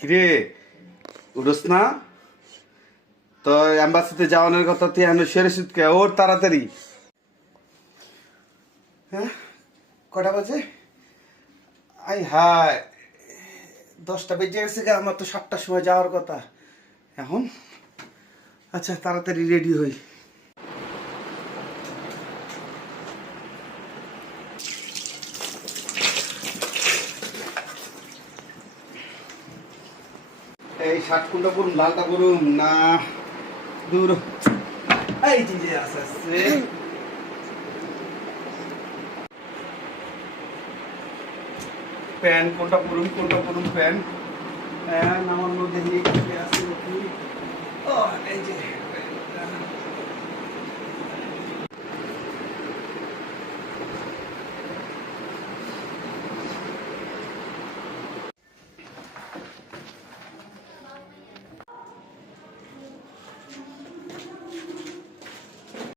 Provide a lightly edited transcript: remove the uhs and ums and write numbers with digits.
কিরে উঠোস না তো অ্যাম্বাসিতে যাওয়ানোর কথা তুই এখন সেরে সুদকে ওর তাড়াতাড়ি। হ্যাঁ কটা বাজে? আই হায় 10টা বেজে গেছে গা, আমার তো 7টার সময় যাওয়ার কথা এখন। আচ্ছা তাড়াতাড়ি রেডি হই। এই শার্ট কোনটা পরুন, লালটা পরুন না দূর? এই যে আসছে প্যান্ট কোনটা পরুন, প্যান্ট। প্যান্ট আমার মধ্যে নিয়ে আছে নাকি? ও এই যে